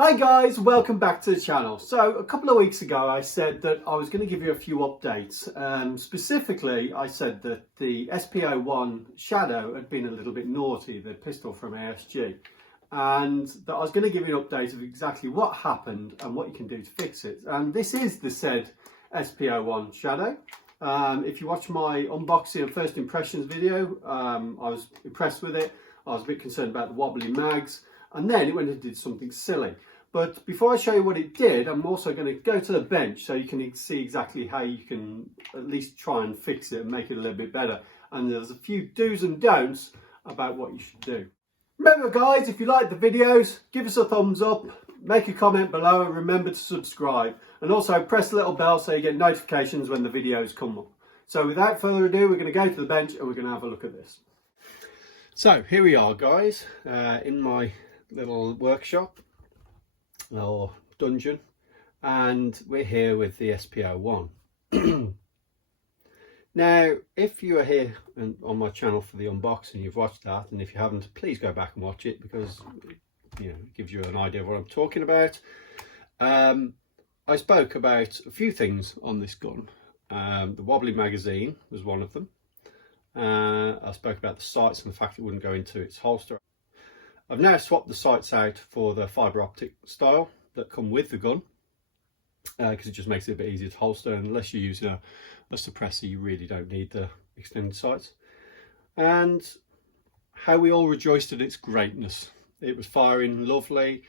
Hi guys, welcome back to the channel. So a couple of weeks ago I said that I was going to give you a few updates. Specifically I said that the SP-01 SHADOW had been a little bit naughty, the pistol from ASG, and that I was going to give you an update of exactly what happened and what you can do to fix it. And this is the said SP-01 SHADOW. If you watch my unboxing and first impressions video, I was impressed with it. I was a bit concerned about the wobbly mags, and then it went and did something silly. But before I show you what it did, I'm also going to go to the bench so you can see exactly how you can at least try and fix it and make it a little bit better. And there's a few do's and don'ts about what you should do. Remember guys, if you like the videos, give us a thumbs up, make a comment below, and remember to subscribe. And also press the little bell so you get notifications when the videos come up. So without further ado, we're going to go to the bench and we're going to have a look at this. So here we are guys, in my little workshop or dungeon, and we're here with the SP-01. Now if you are here on my channel for the unboxing, you've watched that, and if you haven't, please go back and watch it, because it gives you an idea of what I'm talking about. I spoke about a few things on this gun. The wobbly magazine was one of them. I spoke about the sights and the fact it wouldn't go into its holster. I've now swapped the sights out for the fibre optic style that come with the gun, because it just makes it a bit easier to holster, and unless you're using a suppressor you really don't need the extended sights. And how we all rejoiced at its greatness. It was firing lovely,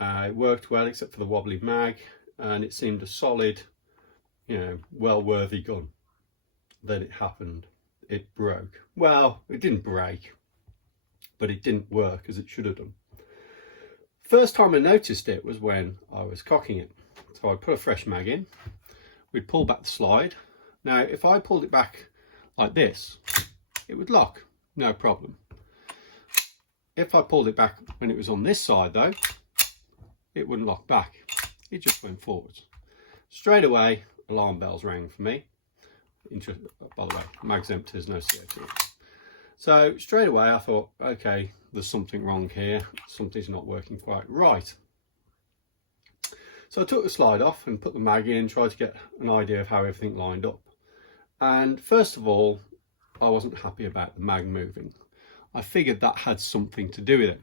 it worked well except for the wobbly mag, and it seemed a solid, well worthy gun. Then it happened. It broke. Well, it didn't break, but it didn't work as it should have done. First time I noticed it was when I was cocking it. So I put a fresh mag in, we'd pull back the slide. Now if I pulled it back like this, it would lock, no problem. If I pulled it back when it was on this side though, it wouldn't lock back, it just went forwards. Straight away alarm bells rang for me. By the way, mag's empty, there's no CO2. So straight away I thought, okay, there's something wrong here, something's not working quite right. So I took the slide off and put the mag in, tried to get an idea of how everything lined up. And first of all, I wasn't happy about the mag moving. I figured that had something to do with it.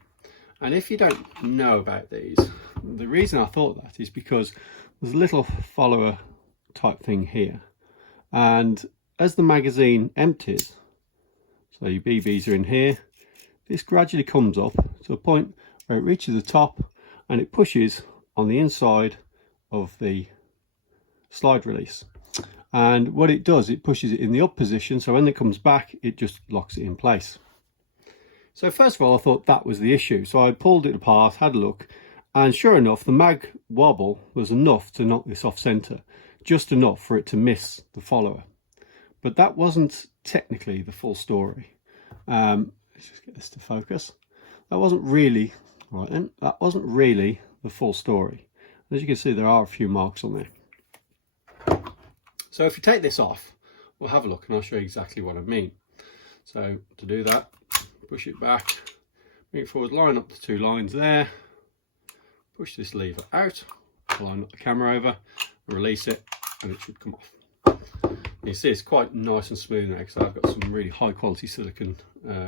And if you don't know about these, the reason I thought that is because there's a little follower type thing here. And as the magazine empties, so your BBs are in here, this gradually comes up to a point where it reaches the top and it pushes on the inside of the slide release. And what it does, it pushes it in the up position, so when it comes back it just locks it in place. So first of all I thought that was the issue, so I pulled it apart, had a look, and sure enough the mag wobble was enough to knock this off center, just enough for it to miss the follower. But that wasn't technically the full story. Let's just get this to focus. That wasn't really, right then, that wasn't really the full story. As you can see, there are a few marks on there. So if you take this off, we'll have a look and I'll show you exactly what I mean. So to do that, push it back, bring it forward, line up the two lines there, push this lever out, line up the camera over, release it, and it should come off. You see it's quite nice and smooth now because I've got some really high quality silicone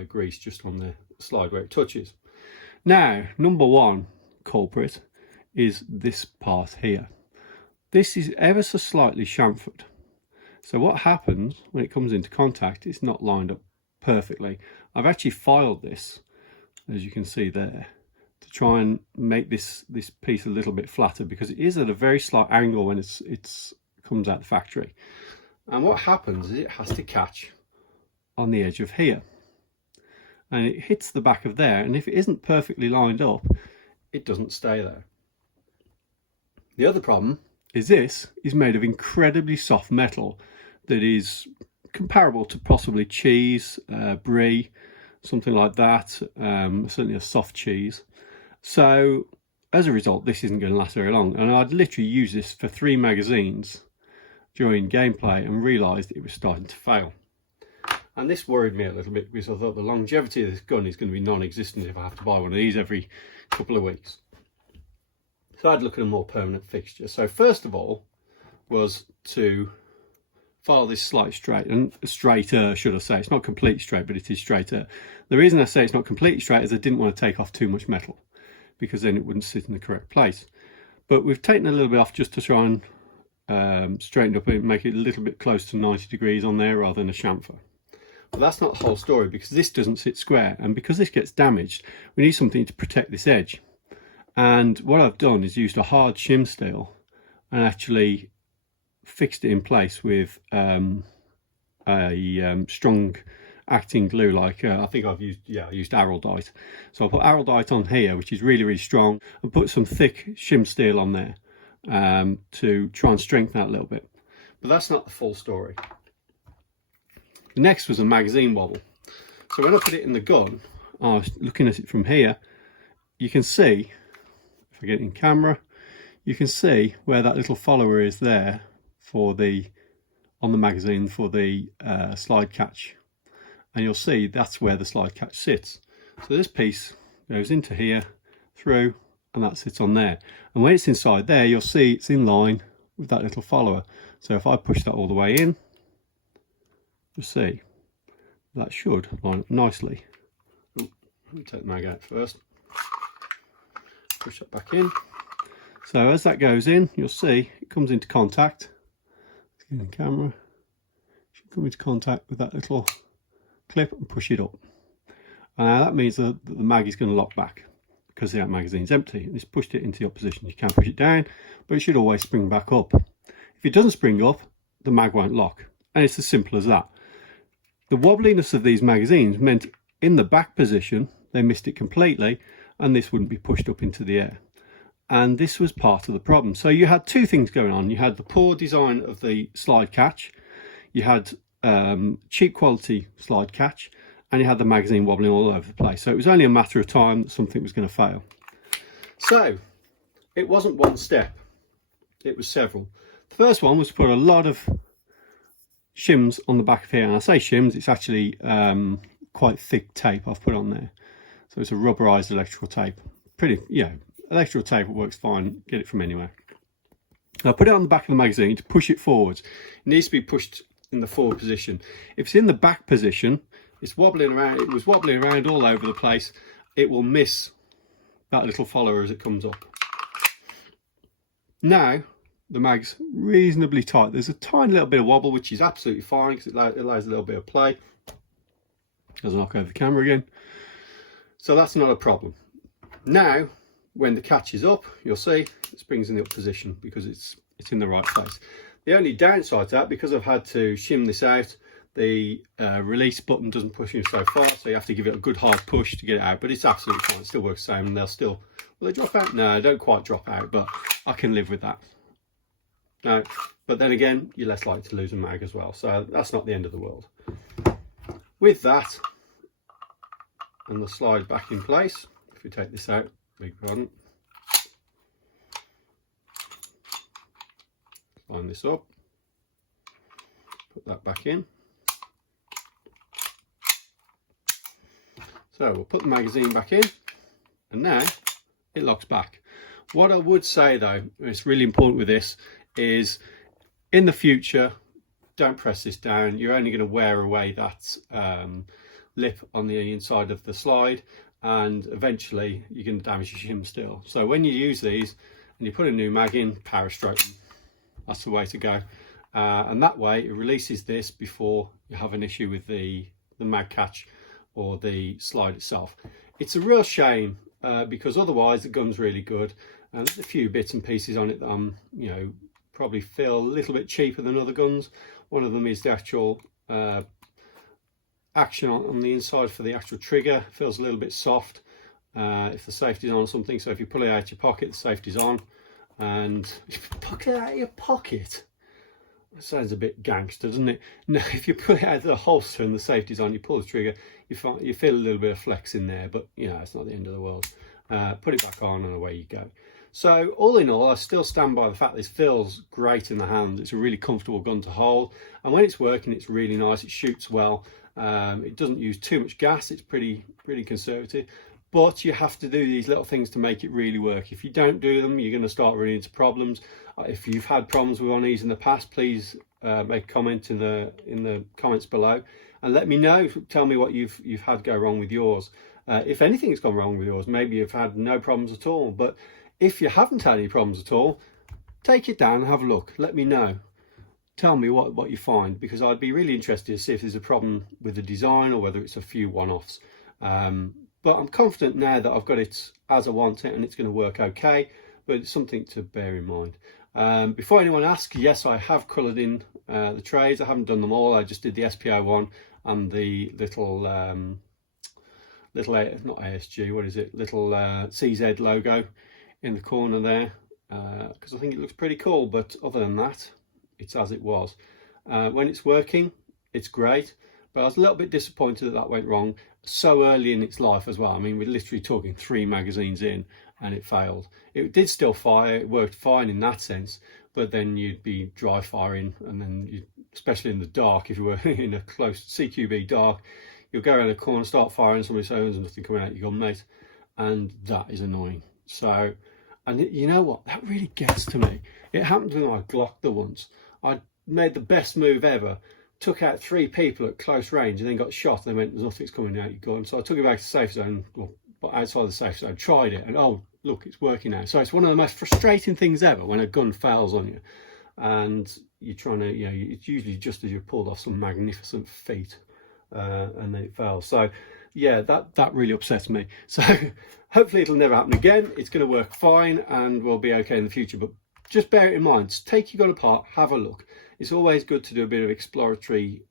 grease just on the slide where it touches. Now, number one culprit is this part here. This is ever so slightly chamfered. So what happens when it comes into contact, it's not lined up perfectly. I've actually filed this, as you can see there, to try and make this piece a little bit flatter, because it is at a very slight angle when it's comes out the factory. And what happens is it has to catch on the edge of here, and it hits the back of there, and if it isn't perfectly lined up, it doesn't stay there. The other problem is this is made of incredibly soft metal that is comparable to possibly cheese, brie, something like that, certainly a soft cheese. So as a result, this isn't going to last very long, and I'd literally use this for 3 magazines during gameplay and realised it was starting to fail. And this worried me a little bit, because I thought the longevity of this gun is going to be non-existent if I have to buy one of these every couple of weeks. So I'd look at a more permanent fixture. So first of all was to file this slight straight, and straighter should I say. It's not completely straight, but it is straighter. The reason I say it's not completely straight is I didn't want to take off too much metal, because then it wouldn't sit in the correct place. But we've taken a little bit off just to try and straighten up and make it a little bit close to 90 degrees on there rather than a chamfer. But that's not the whole story, because this doesn't sit square, and because this gets damaged, we need something to protect this edge. And what I've done is used a hard shim steel and actually fixed it in place with a strong acting glue, like I think I used Araldite. So I put Araldite on here, which is really strong, and put some thick shim steel on there to try and strengthen that a little bit. But that's not the full story. The next was a magazine wobble. So when I put it in the gun, I was looking at it from here, you can see, if I get it in camera, you can see where that little follower is there for on the magazine for the slide catch, and you'll see that's where the slide catch sits. So this piece goes into here, through, and that sits on there, and when it's inside there you'll see it's in line with that little follower. So if I push that all the way in, you'll see that should line up nicely. Ooh, let me take the mag out first, push that back in. So as that goes in, you'll see it comes into contact. In the camera, should come into contact with that little clip and push it up. That means that the mag is going to lock back, because the magazine's empty and it's pushed it into the position. You can push it down, but it should always spring back up. If it doesn't spring up, the mag won't lock, and it's as simple as that. The wobbliness of these magazines meant in the back position they missed it completely, and this wouldn't be pushed up into the air. And this was part of the problem. So you had two things going on. You had the poor design of the slide catch, you had cheap quality slide catch, and you had the magazine wobbling all over the place. So it was only a matter of time that something was going to fail. So it wasn't one step, it was several. The first one was to put a lot of shims on the back of here, and I say shims, it's actually quite thick tape I've put on there. So it's a rubberized electrical tape. Pretty, electrical tape works fine, get it from anywhere. Now put it on the back of the magazine to push it forwards. It needs to be pushed in the forward position. If it's in the back position, it's wobbling around, it was wobbling around all over the place, it will miss that little follower as it comes up. Now the mag's reasonably tight. There's a tiny little bit of wobble, which is absolutely fine because it allows a little bit of play. Doesn't knock over the camera again. So that's not a problem. Now when the catch is up, you'll see it springs in the up position because it's in the right place. The only downside to that, because I've had to shim this out, the release button doesn't push you so far, so you have to give it a good hard push to get it out, but it's absolutely fine. It still works the same, and they'll still, will they drop out? No, they don't quite drop out, but I can live with that. No, but then again, you're less likely to lose a mag as well, so that's not the end of the world. With that, and the slide back in place, if we take this out, beg pardon, line this up, put that back in. So we'll put the magazine back in, and now it locks back. What I would say though, it's really important with this, is in the future, don't press this down. You're only going to wear away that lip on the inside of the slide, and eventually you're going to damage your shim still. So when you use these and you put a new mag in, power stroke them. That's the way to go. And that way it releases this before you have an issue with the mag catch or the slide itself. It's a real shame because otherwise the gun's really good, and there's a few bits and pieces on it that probably feel a little bit cheaper than other guns. One of them is the actual action on the inside for the actual trigger. Feels a little bit soft if the safety's on or something. So if you pull it out of your pocket, the safety's on, and if you pull it out of your pocket, it sounds a bit gangster, doesn't it? No, if you pull it out of the holster and the safety's on, you pull the trigger, you feel a little bit of flex in there, but it's not the end of the world. Put it back on and away you go. So all in all, I still stand by the fact this feels great in the hand. It's a really comfortable gun to hold, and when it's working, it's really nice. It shoots well. It doesn't use too much gas. It's pretty conservative, but you have to do these little things to make it really work. If you don't do them, you're going to start running into problems. If you've had problems with one of these in the past, please make a comment in the comments below and let me know. Tell me what you've had go wrong with yours. If anything's gone wrong with yours, maybe you've had no problems at all. But if you haven't had any problems at all, take it down and have a look. Let me know. Tell me what you find, because I'd be really interested to see if there's a problem with the design or whether it's a few one-offs. But I'm confident now that I've got it as I want it and it's going to work okay, but it's something to bear in mind. Before anyone asks, yes, I have coloured in the trays. I haven't done them all. I just did the SP-01 and the little not ASG, what is it, little CZ logo in the corner there, because I think it looks pretty cool. But other than that, it's as it was. When it's working, it's great, but I was a little bit disappointed that went wrong so early in its life as well. I mean, we're literally talking 3 magazines in and it failed. It did still fire, it worked fine in that sense, but then you'd be dry firing, and then you, especially in the dark, if you were in a close CQB dark, you'll go around the corner, start firing, somebody says, oh, there's nothing coming out your gun, mate, and that is annoying. So, and you know what, that really gets to me. It happened with my Glock once. I made the best move ever, took out 3 people at close range and then got shot, and they went, there's nothing's coming out your gun. So I took it back to the safe zone, well, outside the safe zone, tried it, and oh look, it's working now. So it's one of the most frustrating things ever when a gun fails on you and you're trying to, you know, it's usually just as you've pulled off some magnificent feat and then it fails. So yeah, that really upsets me. So hopefully it'll never happen again. It's going to work fine and we'll be okay in the future, but just bear it in mind. Just take your gun apart, have a look. It's always good to do a bit of exploratory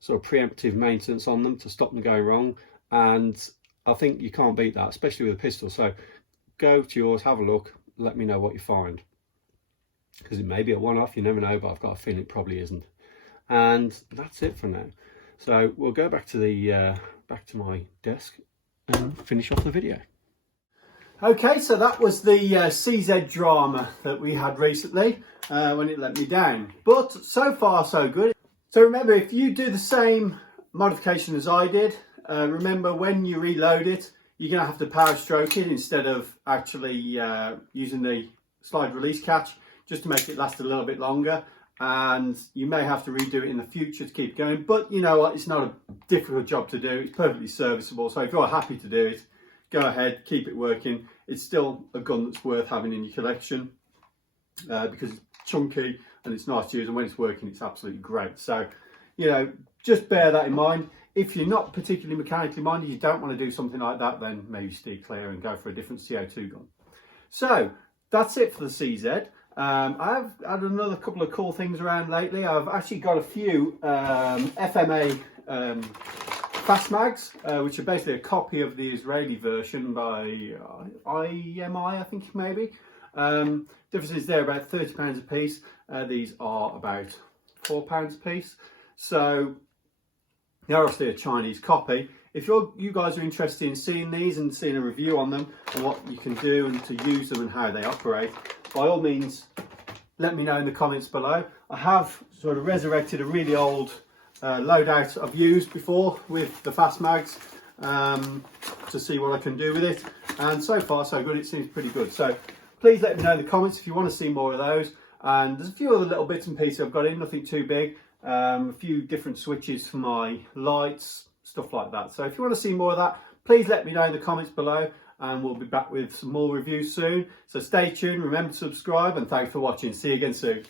sort of preemptive maintenance on them to stop them going wrong, and I think you can't beat that, especially with a pistol. So go to yours, have a look, let me know what you find, because it may be a one-off, you never know, but I've got a feeling it probably isn't. And that's it for now. So we'll go back to the back to my desk and finish off the video. Okay, so that was the CZ drama that we had recently when it let me down. But so far so good. So remember, if you do the same modification as I did, remember when you reload it, you're going to have to power stroke it instead of actually using the slide release catch, just to make it last a little bit longer. And you may have to redo it in the future to keep going, but you know what, it's not a difficult job to do. It's perfectly serviceable. So if you're happy to do it, go ahead, keep it working. It's still a gun that's worth having in your collection because it's chunky and it's nice to use, and when it's working, it's absolutely great. So, you know, just bear that in mind. If you're not particularly mechanically minded, you don't want to do something like that, then maybe steer clear and go for a different CO2 gun. So that's it for the CZ. I've had another couple of cool things around lately. I've actually got a few FMA fast mags, which are basically a copy of the Israeli version by IMI, I think maybe. Difference is they're about £30 a piece. These are about £4 a piece. So they're obviously a Chinese copy. If you guys are interested in seeing these and seeing a review on them and what you can do and to use them and how they operate, by all means, let me know in the comments below. I have sort of resurrected a really old loadout I've used before with the fast mags to see what I can do with it, and so far so good. It seems pretty good. So please let me know in the comments if you want to see more of those. And there's a few other little bits and pieces I've got in, nothing too big. A few different switches for my lights, stuff like that. So if you want to see more of that, please let me know in the comments below, and we'll be back with some more reviews soon. So stay tuned, remember to subscribe, and thanks for watching. See you again soon.